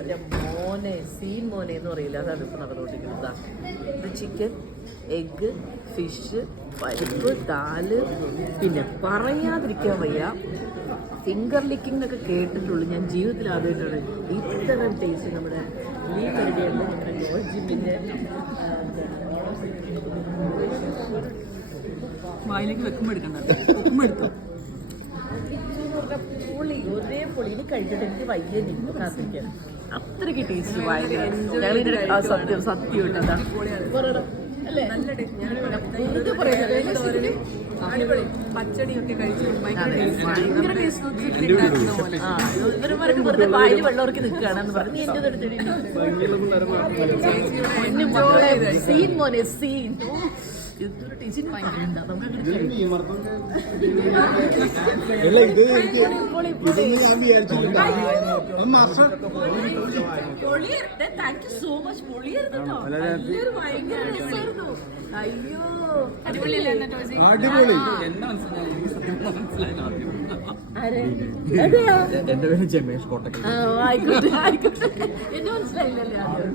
എൻ്റെ മോനെ സീൻ മോനെ എന്ന് പറയില്ല, അതാണ് ഇപ്പം നടന്നുകൊണ്ടിരിക്കുന്നത്. ഇത് ചിക്കൻ, എഗ്ഗ്, ഫിഷ്, പരിപ്പ്, ദാല്, പിന്നെ പറയാതിരിക്കാൻ വയ്യ. ഫിംഗർ ലിക്കിങ്ങിനൊക്കെ കേട്ടിട്ടുള്ളൂ, ഞാൻ ജീവിതത്തിൽ ആദ്യമായിട്ടാണ് ഇത്തരം ടേസ്റ്റ്. നമ്മുടെ ഈ പരിചയം നമ്മുടെ ഗോൾഡ് ജിമ്മിൻ്റെ വായിലേക്ക് വെക്കുമ്പോൾ എടുക്കണ്ട, വെക്കുമ്പോൾ എടുത്തു. പുളി ഒരേ പുളി ഇത് കഴിച്ചിട്ട് എനിക്ക് വയ്യ നിന്ന് കാത്തിരിക്കാൻ, അത്രയ്ക്ക് ടേസ്റ്റ് ഭയങ്കര. ഞങ്ങളിതിൻ്റെ സത്യം സത്യം ഇട്ടതാ അല്ലേ, പച്ചടിയൊക്കെ കഴിച്ചു ഭയങ്കര ടേസ്റ്റ്. ഇവരന്മാരൊക്കെ വെറുതെ വായിൽ വെള്ളമൊക്കെ നിൽക്കുകയാണെന്ന് പറഞ്ഞ് എന്റെ സീൻ മോനെ സീൻ ഇതൊരു ടേസ്റ്റ് ഭയങ്കര. Thank you so much. പൊളിയായിരുന്നു കേട്ടോ, ഭയങ്കര രസമായിരുന്നു. അയ്യോ അടിപൊളിയല്ലേ? എന്റെ പേര് ജമേഷ് കോട്ടക്കൽ. ആയിക്കോട്ടെ ആയിക്കോട്ടെ, എന്നെ മനസ്സിലായില്ലല്ലേ ആദ്യം.